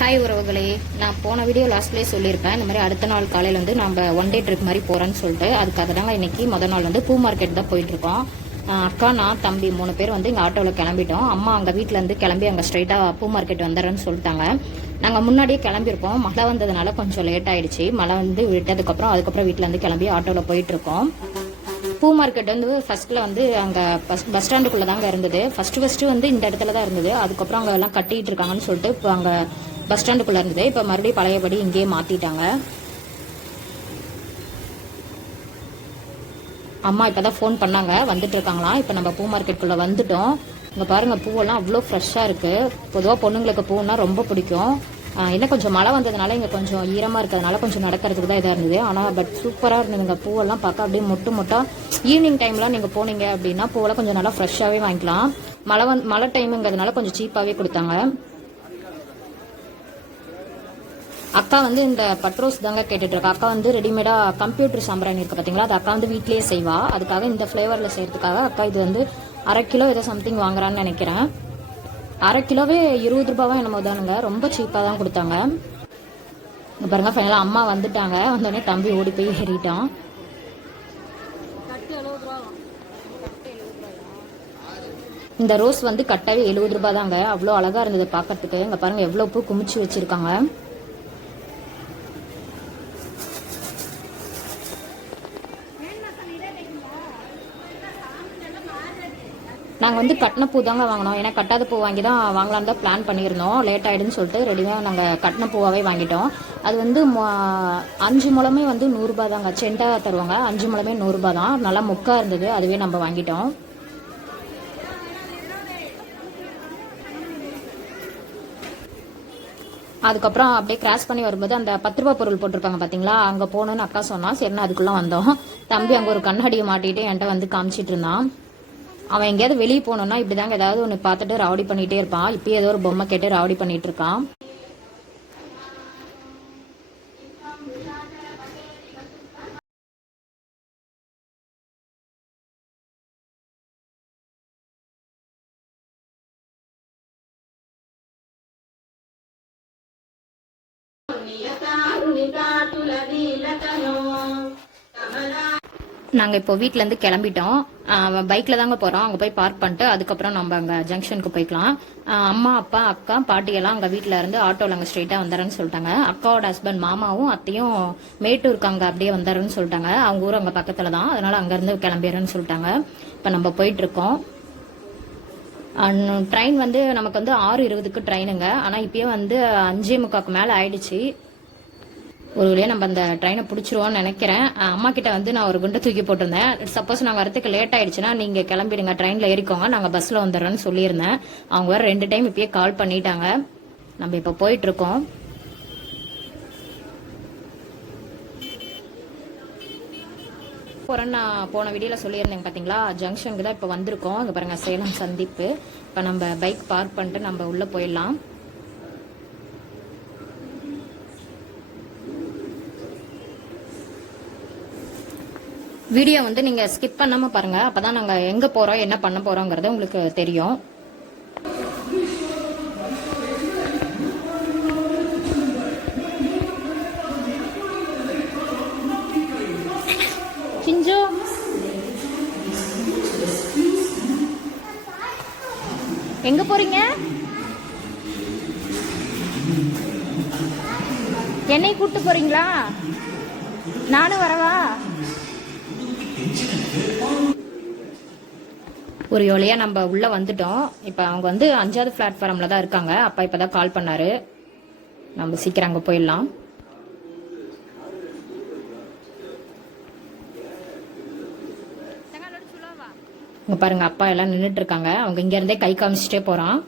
Hi உறவுகளே, நான் போன வீடியோ லாஸ்ட்லேயே சொல்லியிருப்பேன். இந்த மாதிரி அடுத்த நாள் காலையில் வந்து நம்ம ஒன் டே ட்ரிப் மாதிரி போகிறேன்னு சொல்லிட்டு, அதுக்காக தாங்க இன்னைக்கு முதல் நாள் வந்து பூ மார்க்கெட் தான் போயிட்டுருக்கோம். அக்கா, நான், தம்பி 3 பேர் வந்து இங்கே ஆட்டோவில் கிளம்பிட்டோம். அம்மா அங்கே வீட்டிலேருந்து கிளம்பி அங்கே ஸ்ட்ரைட்டாக பூ மார்க்கெட் வந்துடுறேன்னு சொல்லிட்டாங்க. நாங்கள் முன்னாடியே கிளம்பியிருப்போம். மழை வந்ததுனால கொஞ்சம் லேட் ஆகிடுச்சு. மழை வந்து விட்டதுக்கப்புறம் அதுக்கப்புறம் வீட்டிலேருந்து கிளம்பி ஆட்டோவில் போயிட்டுருக்கோம். பூ மார்க்கெட் வந்து ஃபர்ஸ்ட்ல வந்து அங்கே பஸ் ஸ்டாண்டுக்குள்ளே தாங்க இருந்தது. ஃபர்ஸ்ட் வந்து இந்த இடத்துல தான் இருந்தது. அதுக்கப்புறம் அங்கே எல்லாம் கட்டிட்டு இருக்காங்கன்னு சொல்லிட்டு இப்போ அங்கே பஸ் ஸ்டாண்டுக்குள்ளே இருந்தது. இப்போ மறுபடியும் பழையபடி இங்கேயே மாற்றிட்டாங்க. அம்மா இப்போ தான் ஃபோன் பண்ணாங்க, வந்துட்டு இருக்காங்களாம். இப்போ நம்ம பூ மார்க்கெட்டுக்குள்ளே வந்துட்டோம். இங்கே பாருங்கள், பூவெல்லாம் அவ்வளோ ஃப்ரெஷ்ஷாக இருக்குது. பொதுவாக பொண்ணுங்களுக்கு பூன்னா ரொம்ப பிடிக்கும். இன்னும் கொஞ்சம் மழை வந்ததுனால இங்கே கொஞ்சம் ஈரமாக இருக்கிறதுனால கொஞ்சம் நடக்கிறதுக்கு தான் இதாக இருந்தது. ஆனால் பட் சூப்பராக இருந்ததுங்க. பூவெல்லாம் பார்க்க அப்படியே மொட்டாக ஈவினிங் டைம்லாம் நீங்கள் போனீங்க அப்படின்னா பூவெல்லாம் கொஞ்சம் நல்லா ஃப்ரெஷ்ஷாகவே வாங்கிக்கலாம். மழை டைமுங்கிறதுனால கொஞ்சம் சீப்பாகவே கொடுத்தாங்க. அக்கா வந்து இந்த பட்ரோஸ் தாங்க கேட்டுட்டு இருக்கா. அக்கா வந்து ரெடிமேடா கம்ப்யூட்டர் சாம்பிராணி இருக்கு பார்த்தீங்களா, அது அக்கா வந்து வீட்லேயே செய்வா. அதுக்காக இந்த ஃப்ளேவரில் செய்யறதுக்காக அக்கா இது வந்து 1/2 கிலோ ஏதோ சம்திங் வாங்குறான்னு நினைக்கிறேன். 1/2 கிலோவே 20 ரூபாவா என்னமோ தானுங்க, ரொம்ப சீப்பாக தான் கொடுத்தாங்க. பாருங்க, ஃபைனலாக அம்மா வந்துட்டாங்க. வந்தோடனே தம்பி ஓடி போய் ஏறிட்டான். இந்த ரோஸ் வந்து கட்டாவே 70 ரூபாய் தாங்க. அவ்வளோ அழகா இருந்தது பார்க்கறதுக்கு. இங்க பாருங்க எவ்வளோ பூ குமிச்சு வச்சிருக்காங்க. நாங்கள் வந்து கட்டின பூ தாங்க வாங்கினோம். ஏன்னா கட்டாத பூ வாங்கி தான் வாங்கலான்னு தான் பிளான் பண்ணியிருந்தோம். லேட் ஆகிடுன்னு சொல்லிட்டு ரெடியாக நாங்கள் கட்டின பூவாகவே வாங்கிட்டோம். அது வந்து 5 முழமே வந்து 100 ரூபாய் தாங்க. செண்டாக தருவாங்க. 5 முழமே 100 ரூபாய் தான். நல்லா மொக்கா இருந்தது, அதுவே நம்ம வாங்கிட்டோம். அதுக்கப்புறம் அப்படியே கிராஸ் பண்ணி வரும்போது அந்த 10 ரூபாய் பொருள் போட்டிருப்பாங்க பார்த்தீங்களா, அங்கே போகணுன்னு அக்கா சொன்னா. சரினா அதுக்குள்ளே வந்தோம். தம்பி அங்கே ஒரு கண்ணாடியை மாட்டிட்டு என்கிட்ட வந்து காமிச்சிட்டு இருந்தான். அவன் எங்கேயாவது வெளியே போனோம்னா இப்படிதாங்க ஏதாவது ஒன்று பார்த்துட்டு ராவடி பண்ணிட்டே இருப்பான். இப்போ ஏதோ ஒரு பொம்மை கேட்டு ராவடி பண்ணிட்டு இருக்கான். நாங்கள் இப்போ வீட்டிலேருந்து கிளம்பிட்டோம். பைக்கில் தாங்க போகிறோம். அங்கே போய் பார்க் பண்ணிட்டு அதுக்கப்புறம் நம்ம அங்கே ஜங்ஷனுக்கு போய்க்கலாம். அம்மா, அப்பா, அக்கா, பாட்டியெல்லாம் அங்கே வீட்டில் இருந்து ஆட்டோவில் அங்கே ஸ்ட்ரெயிட்டாக வந்தாருன்னு சொல்லிட்டாங்க. அக்காவோட ஹஸ்பண்ட் மாமாவும் அத்தையும் மேட்டூருக்கு அங்கே அப்படியே வந்தாருன்னு சொல்லிட்டாங்க. அவங்க ஊர் அங்கே பக்கத்தில் தான், அதனால அங்கேருந்து கிளம்பிடுறேன்னு சொல்லிட்டாங்க. இப்போ நம்ம போயிட்டுருக்கோம். ட்ரெயின் வந்து நமக்கு வந்து 6:20க்கு ட்ரெயினுங்க. ஆனால் இப்பயே வந்து 5:45 மேலே ஆயிடுச்சு. ஒரு வழியாக நம்ம அந்த ட்ரெயினை பிடிச்சிருவோம்னு நினைக்கிறேன். அம்மா கிட்ட வந்து நான் ஒரு குண்டை தூக்கி போட்டிருந்தேன். சப்போஸ் நாங்கள் வரத்துக்கு லேட் ஆயிடுச்சுன்னா நீங்கள் கிளம்பிடுங்க, ட்ரெயினில் ஏறிக்கோங்க, நாங்கள் பஸ்ஸில் வந்துடுறோன்னு சொல்லியிருந்தேன். அவங்க வேறு 2 டைம் இப்பயே கால் பண்ணிட்டாங்க. நம்ம இப்போ போயிட்டுருக்கோம். போகிறேன்னு நான் போன வீடியோவில் சொல்லியிருந்தேங்க பார்த்தீங்களா, ஜங்ஷனுக்கு தான் இப்போ வந்திருக்கோம். இங்கே பாருங்கள், சேலம் சந்திப்பு. இப்போ நம்ம பைக் பார்க் பண்ணிட்டு நம்ம உள்ளே போயிடலாம். வீடியோ வந்து நீங்க ஸ்கிப் பண்ணாம பாருங்க, அப்பதான் நாங்க எங்க போறோம் என்ன பண்ண போறோங்கிறது உங்களுக்கு தெரியும். சிஞ்சு, எங்க போறீங்க? என்னை கூட்டு போறீங்களா? நானும் வரவா? ஒரு வழியா நம்ம உள்ள வந்துட்டோம். இப்ப அவங்க வந்து 5வது பிளாட்ஃபார்ம்ல தான் இருக்காங்க. அப்பா இப்பதான் கால் பண்ணாரு. நம்ம சீக்கிரம் அங்க போயிடலாம். இங்க பாருங்க, அப்பா எல்லாம் நின்றுட்டு இருக்காங்க. அவங்க இங்க இருந்தே கை காமிச்சிட்டே போறான்.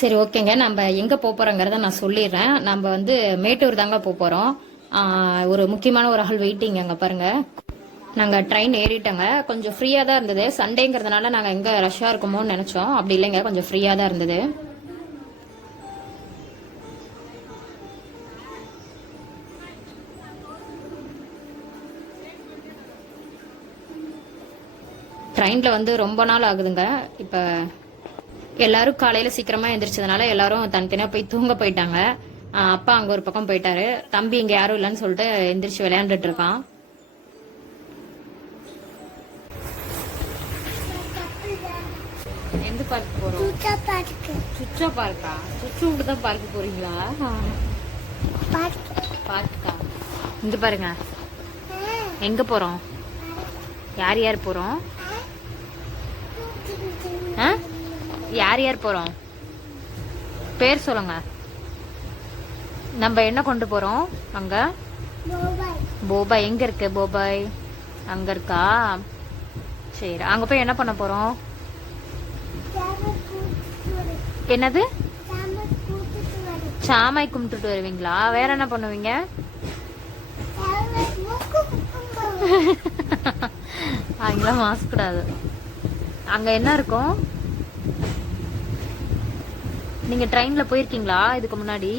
சரி, ஓகேங்க. நம்ம எங்கே போகிறோங்கிறத நான் சொல்லிடுறேன். நம்ம வந்து மேட்டூர் தாங்க போகிறோம். ஒரு முக்கியமான ஒரு ஆள் வெயிட்டிங். அங்கே பாருங்கள், நாங்கள் ட்ரெயின் ஏறிட்டோங்க. கொஞ்சம் ஃப்ரீயாக தான் இருந்தது. சண்டேங்கிறதுனால நாங்கள் எங்கே ரஷ்ஷாக இருக்குமோன்னு நினச்சோம். அப்படி இல்லைங்க, கொஞ்சம் ஃப்ரீயாக தான் இருந்தது. ட்ரெயினில் வந்து ரொம்ப நாள் ஆகுதுங்க. இப்போ எல்லாரும் காலையில் சீக்கிரமாக எந்திரிச்சதுனால எல்லாரும் தனித்தனியாக போய் தூங்க போயிட்டாங்க. அப்பா அங்கே ஒரு பக்கம் போயிட்டாரு. தம்பி இங்கே யாரும் இல்லைன்னு சொல்லிட்டு எந்திரிச்சு விளையாண்டுட்டு இருக்கான். எந்த பார்க் போறோம்? சுற்றா பார்க்கா? சுற்று விட்டு தான் பார்க்க போறீங்களா? பார்க்கா? இங்க பாருங்க, எங்க போறோம்? யார் யார் போறோம்? யார் யார் போறோம்? பேர் சொல்லுங்க. நம்ம என்ன கொண்டு போறோம் அங்க? போபாய். எங்க இருக்கு போபாய்? அங்க இருக்கா? சரி, அங்க போய் என்ன பண்ண போறோம்? என்னது? சாமை கும்பிட்டுட்டு வருவீங்களா? வேற என்ன பண்ணுவீங்க? அங்கெல்லாம் மாஸ்க் கூடாது. அங்க என்ன இருக்கும்? நீங்க ட்ரெயின்ல போயிருக்கீங்களா இதுக்கு முன்னாடி?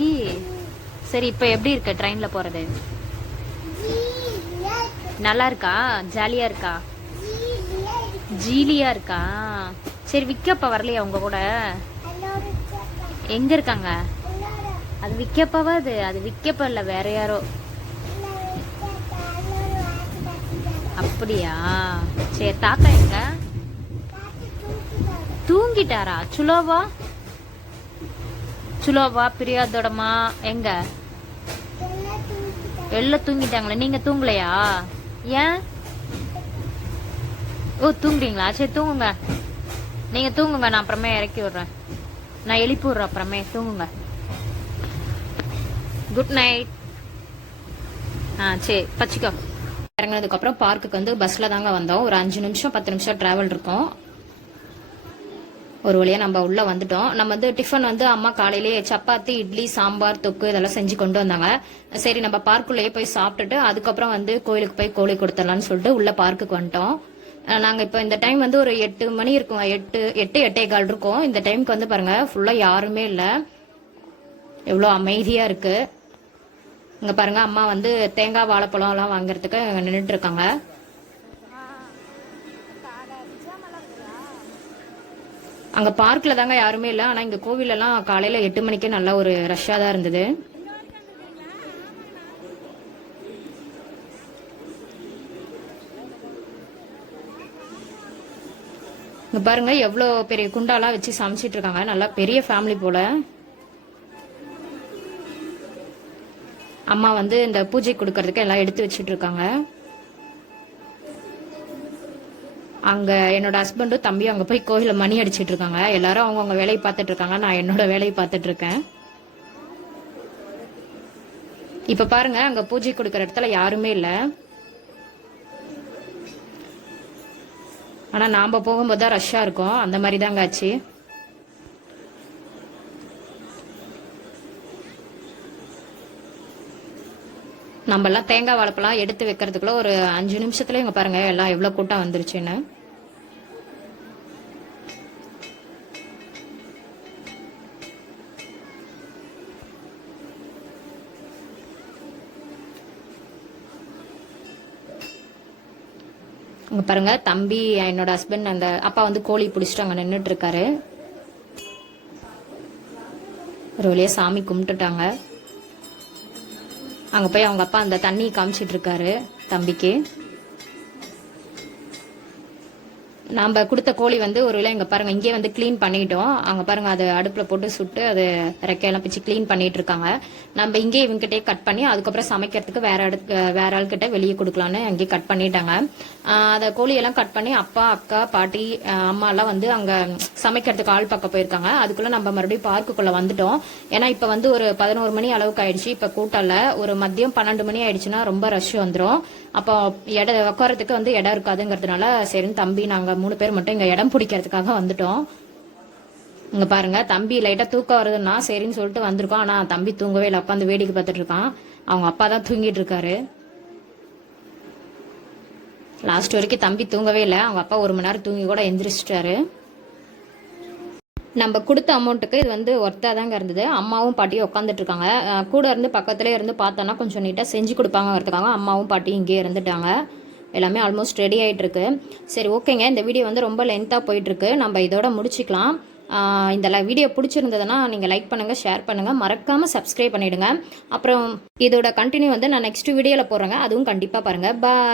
சரி, இப்ப எப்படி இருக்கு ட்ரெயின்ல போறது? நல்லா இருக்கா? ஜாலியா இருக்கா? ஜீலியா இருக்கா? சரி, விக்கப்பா வரலையா உங்க கூட? எங்க இருக்காங்க? அது விக்கப்பவா? அது விக்கப்ப இல்ல, வேற யாரோ. அப்படியா? சரி, தாத்தா எங்க? தூங்கிட்டாரா? சுலோவா பிரியாதோடமா எங்க? எல்லாம் தூங்கிட்டாங்களே, நீங்க தூங்கலையா? ஏன்? ஓ, தூங்குறீங்களா? சரி, தூங்குங்க. நீங்க தூங்குங்க, நான் அப்புறமே இறக்கி விடுறேன். நான் எழுப்பி விடுறேன், அப்புறமே தூங்குங்க. Good night. சரி, பச்சிக்கோ. இறங்கினதுக்கு அப்புறம் பார்க்குக்கு வந்து பஸ்ல தாங்க வந்தோம். ஒரு 5 நிமிஷம் 10 நிமிஷம் டிராவல் இருக்கும். ஒரு வழியா நம்ம உள்ள வந்துட்டோம். நம்ம வந்து டிஃபன் வந்து அம்மா காலையிலேயே சப்பாத்தி, இட்லி, சாம்பார், தொக்கு இதெல்லாம் செஞ்சு கொண்டு வந்தாங்க. சரி, நம்ம பார்க்குள்ளேயே போய் சாப்பிட்டுட்டு அதுக்கப்புறம் வந்து கோயிலுக்கு போய் கோழி கொடுத்துடலாம்னு சொல்லிட்டு உள்ள பார்க்குக்கு வந்துட்டோம். நாங்க இப்ப இந்த டைம் வந்து ஒரு 8 மணி இருக்கும், 8:15 இருக்கும். இந்த டைமுக்கு வந்து பாருங்க, ஃபுல்லா யாருமே இல்ல. எவ்வளவு அமைதியா இருக்கு. இங்க பாருங்க, அம்மா வந்து தேங்காய், வாழைப்பழம் எல்லாம் வாங்குறதுக்கு நின்றுட்டு இருக்காங்க. அங்க பார்க்ல தாங்க யாருமே இல்ல. ஆனா இங்க கோவில் எல்லாம் காலையில 8 மணிக்கே நல்ல ஒரு ரஷ்ஷா தான் இருந்தது. இங்க பாருங்க, எவ்வளவு பெரிய குண்டாலாம் வச்சு சமைச்சிட்டு இருக்காங்க. நல்லா பெரிய ஃபேமிலி போல. அம்மா வந்து இந்த பூஜை கொடுக்கறதுக்கு எல்லாம் எடுத்து வச்சிட்டு இருக்காங்க. அங்க என்னோட ஹஸ்பண்டும் தம்பியும் அங்க போய் கோயில மணி அடிச்சிட்டு இருக்காங்க. எல்லாரும் அவங்கவுங்க வேலையை பார்த்துட்டு இருக்காங்க. நான் என்னோட வேலையை பார்த்துட்டு இருக்கேன். இப்ப பாருங்க, அங்க பூஜை கொடுக்கற இடத்துல யாருமே இல்ல. ஆனா நாம போகும்போது தான் ரஷ்ஷா இருக்கும். அந்த மாதிரி தாங்க ஆச்சு. நம்ம எல்லாம் தேங்காய் வாழைப்பழம் எடுத்து வைக்கிறதுக்குள்ள ஒரு 5 நிமிஷத்துல இங்க பாருங்க எல்லாம் எவ்வளவு கூட்டம் வந்துருச்சுன்னு. இங்க பாருங்க, தம்பி என்னோட ஹஸ்பண்ட் அந்த அப்பா வந்து கோழி பிடிச்சிட்டு அங்க நின்றுட்டு இருக்காரு. ஒரு வழியா சாமி கும்பிட்டுட்டாங்க. அங்க போய் அவங்க அப்பா அந்த தண்ணி காமிச்சிட்டு இருக்காரு தம்பிக்கு. நாம கொடுத்த கோழி வந்து ஒரு வேளை இங்க பாருங்க இங்கே வந்து கிளீன் பண்ணிட்டோம். அங்க பாருங்க, அது அடுப்புல போட்டு சுட்டு அது ரெக்கையெல்லாம் பிச்சு கிளீன் பண்ணிட்டு இருக்காங்க. நம்ம இங்கே இவங்ககிட்டே கட் பண்ணி அதுக்கப்புறம் சமைக்கிறதுக்கு வேற ஆள்கிட்ட வெளியே கொடுக்கலான்னு அங்கே கட் பண்ணிட்டாங்க. அந்த கோழியெல்லாம் கட் பண்ணி அப்பா, அக்கா, பாட்டி, அம்மா எல்லாம் வந்து அங்க சமைக்கிறதுக்கு ஆள் பக்கம் போயிருக்காங்க. அதுக்குள்ள நம்ம மறுபடியும் பார்க்குள்ள வந்துட்டோம். ஏன்னா இப்ப வந்து ஒரு 11 மணி அளவுக்கு ஆயிடுச்சு. இப்ப கூட்டம்ல ஒரு மதியம் 12 மணி ஆயிடுச்சுன்னா ரொம்ப ரஷ் வந்துடும். அப்போ உட்காரத்துக்கு வந்து இடம் இருக்காதுங்கிறதுனால சரின்னு தம்பி நாங்க 3 பேர் மட்டும் இங்க இடம் பிடிக்கிறதுக்காக வந்துட்டோம். இங்க பாருங்க, தம்பி லைட்டா தூக்கம் வருதுன்னா சரின்னு சொல்லிட்டு வந்திருக்கோம். ஆனா தம்பி தூங்கவே இல்லை, உட்காந்து வேடிக்கை பார்த்துட்டு இருக்கான். அவங்க அப்பா தான் தூங்கிட்டு இருக்காரு. லாஸ்ட் வரைக்கும் தம்பி தூங்கவே இல்லை. அவங்க அப்பா 1 மணி நேரம் தூங்கி கூட எந்திரிச்சிட்டாரு. நம்ம கொடுத்த அமௌண்ட்டுக்கு இது வந்து ஒர்த்தா தாங்க இருந்தது. அம்மாவும் பாட்டியும் உட்காந்துட்டு இருக்காங்க. கூட இருந்து பக்கத்துலேயே இருந்து பார்த்தோன்னா கொஞ்சம் நீட்டாக செஞ்சு கொடுப்பாங்கிறதுக்காக அம்மாவும் பாட்டியும் இங்கே இருந்துட்டாங்க. எல்லாமே ஆல்மோஸ்ட் ரெடி ஆகிட்டுருக்கு. சரி ஓகேங்க, இந்த வீடியோ வந்து ரொம்ப லென்த்தாக போயிட்டுருக்கு, நம்ம இதோட முடிச்சிக்கலாம். இந்த வீடியோ பிடிச்சிருந்ததுன்னா நீங்கள் லைக் பண்ணுங்கள், ஷேர் பண்ணுங்கள், மறக்காமல் சப்ஸ்கிரைப் பண்ணிவிடுங்க. அப்புறம் இதோட கண்டினியூ வந்து நான் நெக்ஸ்ட் வீடியோவில் போடுறேங்க, அதுவும் கண்டிப்பாக பாருங்கள். பாய்.